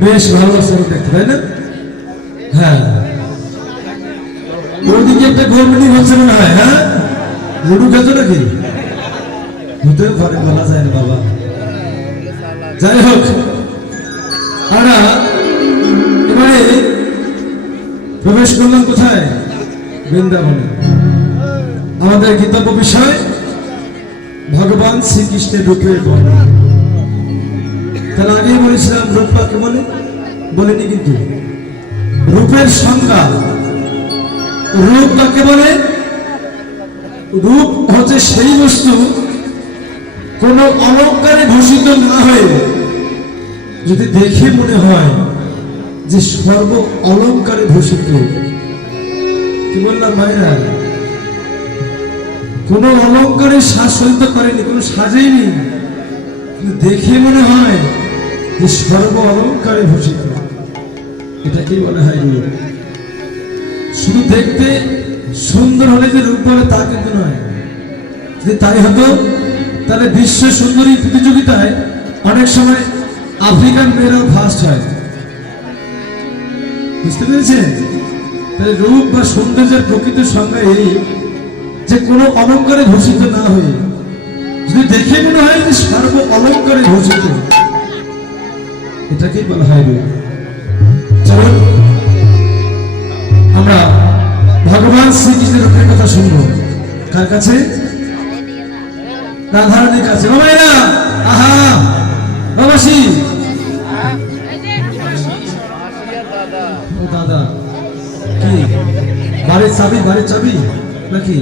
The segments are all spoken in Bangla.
বেশ দেখতে, তাই না? হ্যাঁ। ওদিকে একটা হচ্ছে মনে হয় হ্যাঁ? লুডু নাকি? বলা যায় না বাবা। যাই হোক আমরা এবারে প্রবেশ করলাম কোথায়? বৃন্দাবনে। আমাদের গীতব্য বিষয় ভগবান শ্রীকৃষ্ণের রূপের বর্ণনা তার আগেই বলেছিলাম, রূপ বলে? বলিনি কিন্তু। রূপের সংজ্ঞা। রূপ কাকে বলে? রূপ হচ্ছে সেই বস্তু, কোন অলঙ্কারে ভূষিত না হয়ে। যদি দেখে মনে হয় যে সর্ব অলঙ্কারে ভূষিত, কি বললাম মায়েরা? কোন অলঙ্কারে শাসিত করেনি কোন সাজেইনি কিন্তু দেখে মনে হয় সর্ব অলঙ্কারে ভূষিত। এটাকেই বলা হয় রূপ শুধু দেখতে সুন্দর হলে যে রূপ বলে তা কিন্তু নয়। যদি তাই হতো, তাহলে বিশ্ব সুন্দরী প্রতিযোগিতায় অনেক সময় আফ্রিকান মেয়েরাও ফার্স্ট হয়। বুঝতে পেরেছেন? তাহলে রূপ বা সৌন্দর্যের প্রকৃত সংজ্ঞা এই যে কোনো অলঙ্কারে ভূষিত না হয়ে, যদি দেখে মনে হয় যে সর্ব অলঙ্কারে ভূষিত এটাকেই বলা হয় রূপ। চলুন, আমরা ভগবান শ্রীকৃষ্ণের রূপের কথা শুনব। কার কাছে? রাধারানীর কাছে। আহা! বাবাসি দাদা, কি? বাড়ির চাবি বাড়ির চাবি নাকি?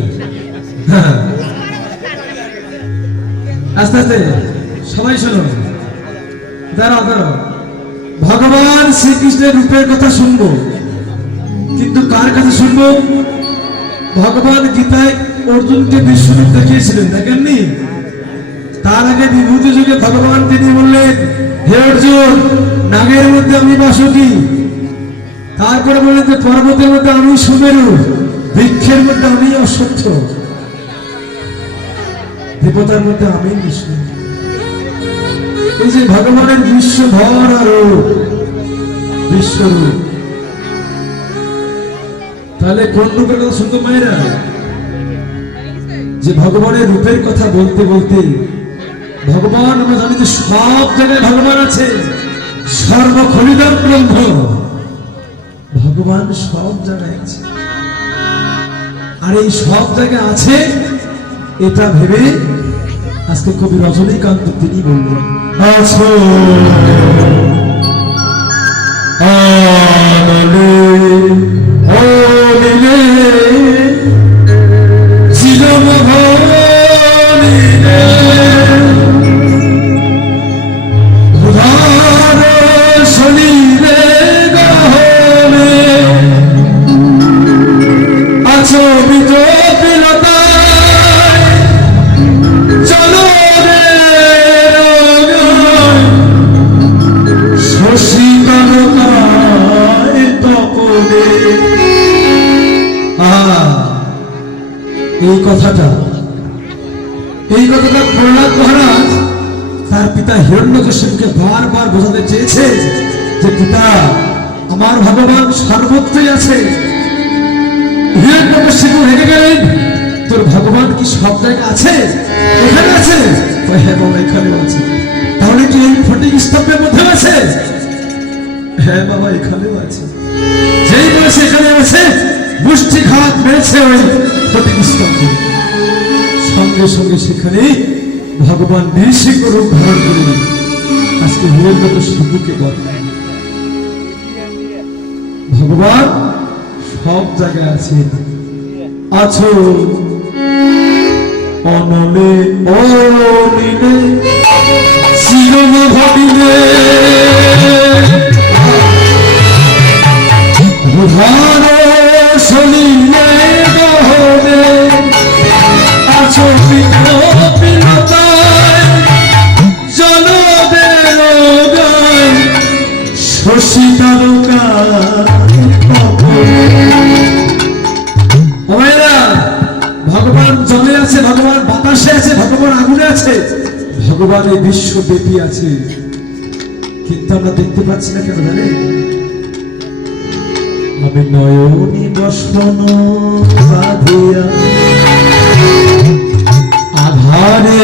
আস্তে আস্তে, সবাই শোনো দাঁড়াও দাঁড়াও। ভগবান শ্রীকৃষ্ণের রূপের কথা শুনব। কিন্তু কার কাছে শুনব? ভগবান গীতায় অর্জুনকে বিশ্বরূপ দেখিয়েছিলেন দেখেননি? তার আগে বিভূতি যুগে ভগবান তিনি বললেন, হে অর্জুন, নাগের মধ্যে আমি বাসুকি। তারপরে বললেন যে, পর্বতের মধ্যে আমি সুমেরু, বৃক্ষের মধ্যে আমি অসত্য দেবতার মধ্যে আমি বিষ্ণু। যে ভগবানের বিশ্বভর আর, বিশ্বরূপ। তাহলে কোন রূপের কথা শুনতো মায়েরা? যে ভগবানের রূপের কথা বলতে বলতে, ভগবান আমরা জানি যে সব জায়গায় ভগবান আছে সর্বখলিদম ব্রহ্ম। ভগবান সব জায়গায় আছে। আর এই সব জায়গায় আছে, এটা ভেবে আজকে কবি রজনীকান্ত তিনি বললেন আছো আনলে ভগবান সর্বত্রই আছে। তোর ভগবান কি সব জায়গায় আছে? এখানে আছে? হ্যাঁ বাবা আছে। তাহলে এই ফটিক স্তম্ভের মধ্যে আছে? হ্যাঁ বাবা, এখানেও আছে। যেই বলেছে এখানে আছে মুষ্টিঘাত ওই ফটিক স্তম্ভে। সঙ্গে সঙ্গে সেখানে ভগবান নৃসিংহ রূপ ধারণ করে আজকে হিরণ্যক শিবুকে বলে। ভগবান সব জায়গায় আছে। আছো। অনলে, অনিলে চিরম ভাবিলে উধার শলিলে গহনে। আছো শশী ভগবান আছে। ভগবান এই বিশ্বব্যাপী আছে। কিন্তু আমরা দেখতে পাচ্ছি না কেন জানেন? আমি নয়নি বসন আধারে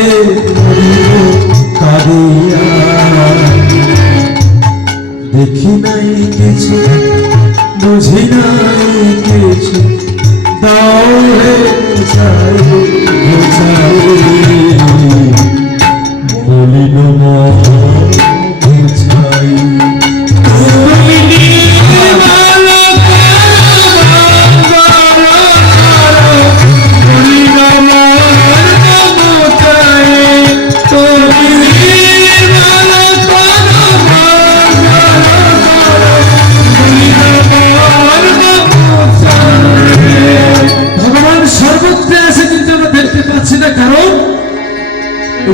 দেখি নাই কিছু, বুঝি নাই কিছু। দাও হে চাই চাই। বলিল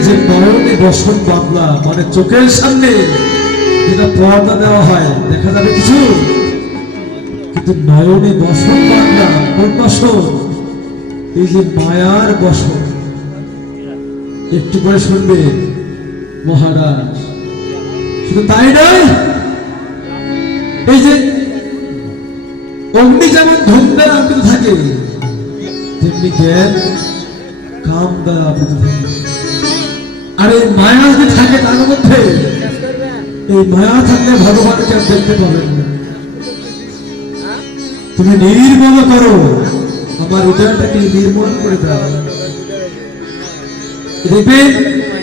যে নয়নে বসন বাংলা মানে চোখের সামনে যেটা পর্দা দেওয়া হয়, দেখা যাবে কিছু? কিন্তু নয়নে বসন বাংলা কোন বসন? এই যে মায়ার বসন। একটু করে শুনবে, মহারাজ। শুধু তাই নয়, এই যে অগ্নি যেমন ধূম দ্বারা আবৃত থাকে, তেমনি জ্ঞান কাম দ্বারা আবৃত থাকে। আর এই মায়া যদি থাকে তার মধ্যে, এই মায়া থাকলে ভগবানকে আর দেখতে পাবেন না। তুমি নির্মল করো। আমার হৃদয়টাকে নির্মল করে দাও। দেখবে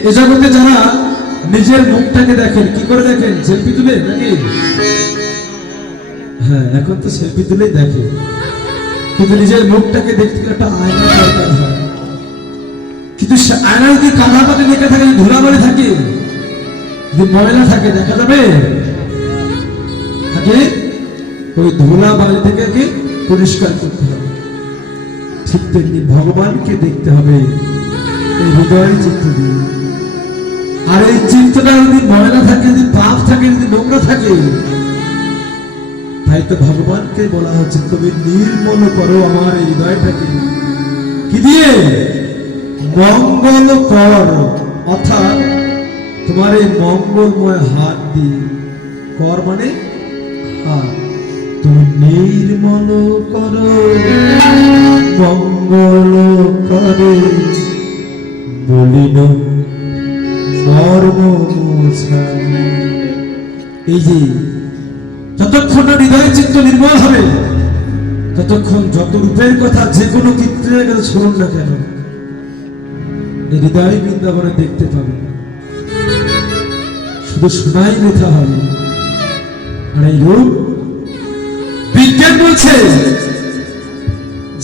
এ জগতে যারা নিজের মুখটাকে দেখেন, কি করে দেখেন? সেলফি তুলে নাকি? হ্যাঁ এখন তো সেলফি তুলেই দেখে। কিন্তু নিজের মুখটাকে দেখতে একটা আয়না দরকার হয়। কিন্তু আয়না যদি কাদা পাতে লেখা থাকে ধুলাবাড়ি থাকে, যদি ময়লা থাকে, দেখা যাবে? থাকে ওই ধুলা বাড়ি থেকে কি পরিষ্কার করতে হবে। ঠিক তেমনি ভগবানকে দেখতে হবে এই হৃদয়ের চিত্ত দিয়ে। আর এই চিত্তটা যদি ময়লা থাকে, যদি পাপ থাকে, যদি নোংরা থাকে, তাই তো ভগবানকে বলা হচ্ছে, তুমি নির্মল করো আমার এই হৃদয়টাকে। কি দিয়ে? মঙ্গল কর। অর্থাৎ তোমার এই মঙ্গলময় হাত দিয়ে কর মানে হাত। তুমি নির্মল করো। মঙ্গল করে। বলিল এই যে যতক্ষণ হৃদয় চিত্ত নির্মল হবে, ততক্ষণ যত রূপের কথা যে কোনো চিত্রের শুনুন না কেন হৃদয় বৃন্দাবনে দেখতে পাবে শুধু শোনাই মেথা হবে। আর এই রূপ বিজ্ঞান বলছে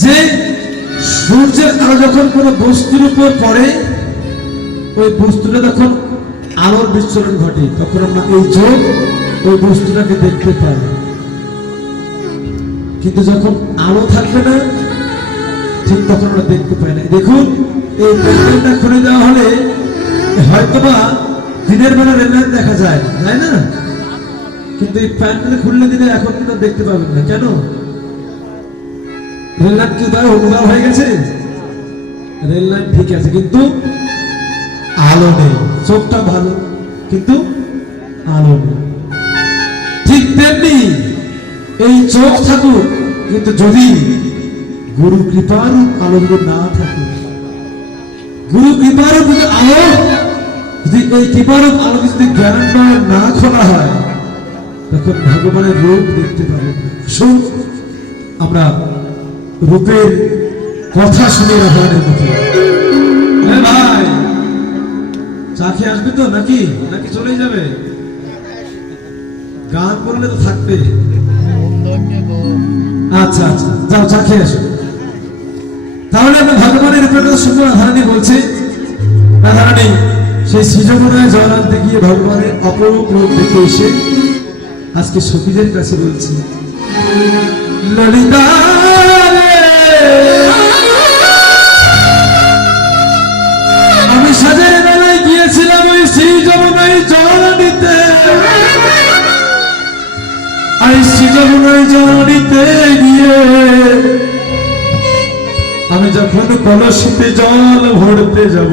যে সূর্যের আলো যখন কোনো বস্তুর উপর পড়ে, ওই বস্তুটা যখন আলোর বিচ্ছরণ ঘটে। তখন আমরা এই চোখ ওই বস্তুটাকে দেখতে পাই। কিন্তু যখন আলো থাকবে না, ঠিক তখন আমরা দেখতে পাই না। দেখুন এই প্যান্ডেলটা খুলে দেওয়া হলে হয়তোবা দিনের বেলা রেললাইন দেখা যায়, তাই না? কিন্তু এই প্যান্ডেল খুললে দিনে এখন কিন্তু দেখতে পাবেন না। কেন? রেললাইন কি উদয় উদয় হয়ে গেছে? রেললাইন ঠিক আছে, কিন্তু আলো নেই। চোখটা ভালো, কিন্তু আলো নেই। ঠিক তেমনি এই চোখ থাকুক, কিন্তু যদি গুরু কৃপার আলো যদি না থাকে গুরু কৃপার যদি আলো যদি এই কৃপার আলো যদি জ্ঞান না খোলা হয়, তখন ভগবানের রূপ দেখতে পাবেন না। আসুন, আমরা রূপের কথা শুনে রাখানের মতো। ভাই, চা আসবে তো নাকি? নাকি চলে যাবে? গান করলে তো থাকবে। আচ্ছা আচ্ছা যাও, চা খেয়ে আসো। তাহলে আমরা ভগবানের উপরে কথা শুনব রাধারানী বলছে রাধারানী সেই সৃজনায় জল গিয়ে ভগবানের অপরূপ রূপ দেখে এসে আজকে সখীদের কাছে বলছি, ললিতা আমি সাজের বেলায় গিয়েছিলাম ওই সেই যমুনায় জল নিতে আর সেই যমুনায় জল নিতে গিয়ে আমি যখন কলসিতে জল ভরতে যাব,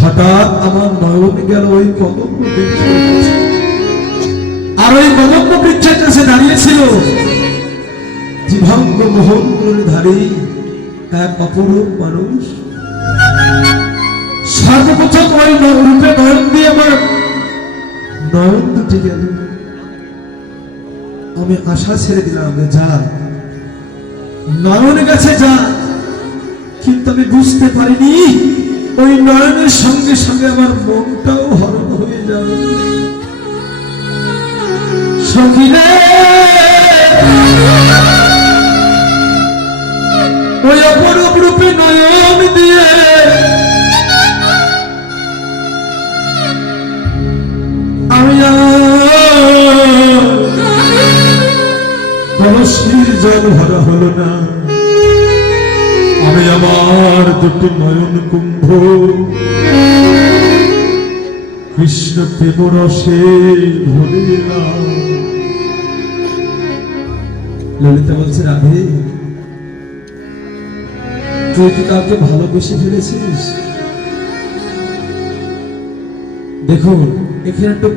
হঠাৎ আমার নয়ন গেল ওই কদম্ব আর ওই কদম্ব বৃক্ষের কাছে দাঁড়িয়েছিল জীবাঙ্গ মোহন ধারী এক অপরূপ মানুষ। সর্বপ্রথম ওই রূপে নয়ন দিয়ে আমার নয়ন দুটি গেল। আমি আশা ছেড়ে দিলাম, যে নয়নের কাছে যা কিন্তু আমি বুঝতে পারিনি, ওই নয়নের সঙ্গে সঙ্গে আমার মনটাও হরণ হয়ে যাবে ওই অপরূপ রূপে নয়ন দিয়ে দুটি নয়ন কুম্ভ। কৃষ্ণ প্রেম রসে। ললিতা বলছে, রাধে, তুই কি কাউকে ভালোবেসে ফেলেছিস? দেখুন, এখানে একটু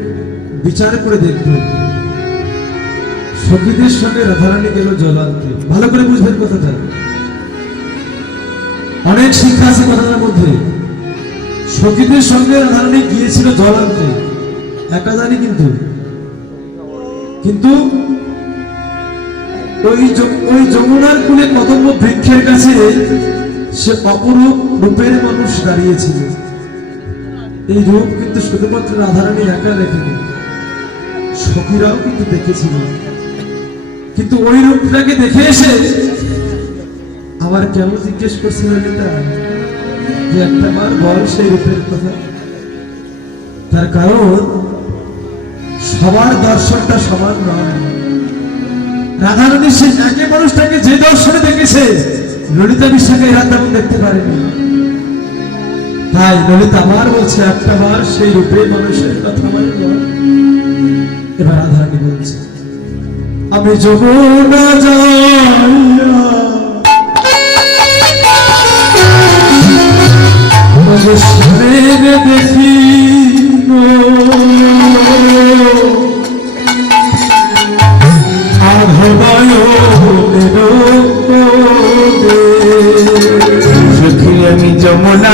বিচার করে দেখবেন সখীদের সঙ্গে রাধারানী গেল জলান্তে ভালো করে বুঝবেন কথাটা। অনেক শিক্ষা আছে কথাটার মধ্যে। সখীদের সঙ্গে রাধারানী গিয়েছিল জলান্তে একা জানি কিন্তু। কিন্তু ওই ওই যমুনার কুলে কদম্ব বৃক্ষের কাছে সে অপরূপ রূপের মানুষ দাঁড়িয়েছিল। এই রূপ কিন্তু শুধুমাত্র রাধারানী একা দেখেনি, সখীরাও কিন্তু দেখেছিল। কিন্তু ওই রূপটাকে দেখে এসে আবার কেন জিজ্ঞেস করছে ললিতা যে একটা বার বল সেই রূপের কথা। তার কারণ, সবার দর্শনটা সমান নয়। রাধারানী সে একে মানুষটাকে যে দর্শনে দেখেছে, ললিতা বিশ্বাকে এরা তেমন দেখতে পারেনি। তাই ললিতা আবার বলছে, একটা বার সেই রূপে মানুষের কথা আমার বল। এবার রাধারানী বলছে, আমি যমুনা যাইয়া অবসরের দেখি আমি যমুনা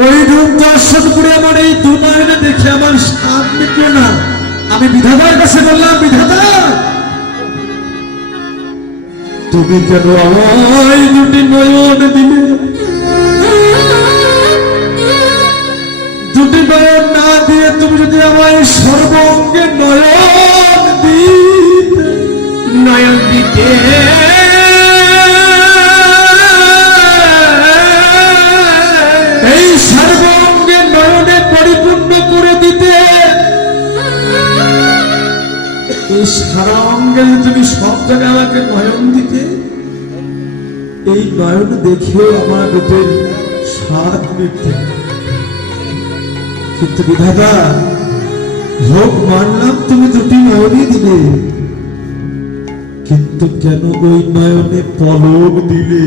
ওই রূপ আমার এই দেখে আমার না। আমি কাছে বললাম, বিধাতা, তুমি কেন আমায় দুটি নয়ন দিলে? দুটি নয়ন না দিয়ে তুমি যদি আমায় সর্বঙ্গে নয়ন দিতে নয়ন দিতে এই নয়ন দেখেও আমার রূপের স্বাদ মিটতে। কিন্তু বিধাতা হোক মানলাম তুমি দুটি নয়নই দিলে কিন্তু কেন ওই নয়নে পলক দিলে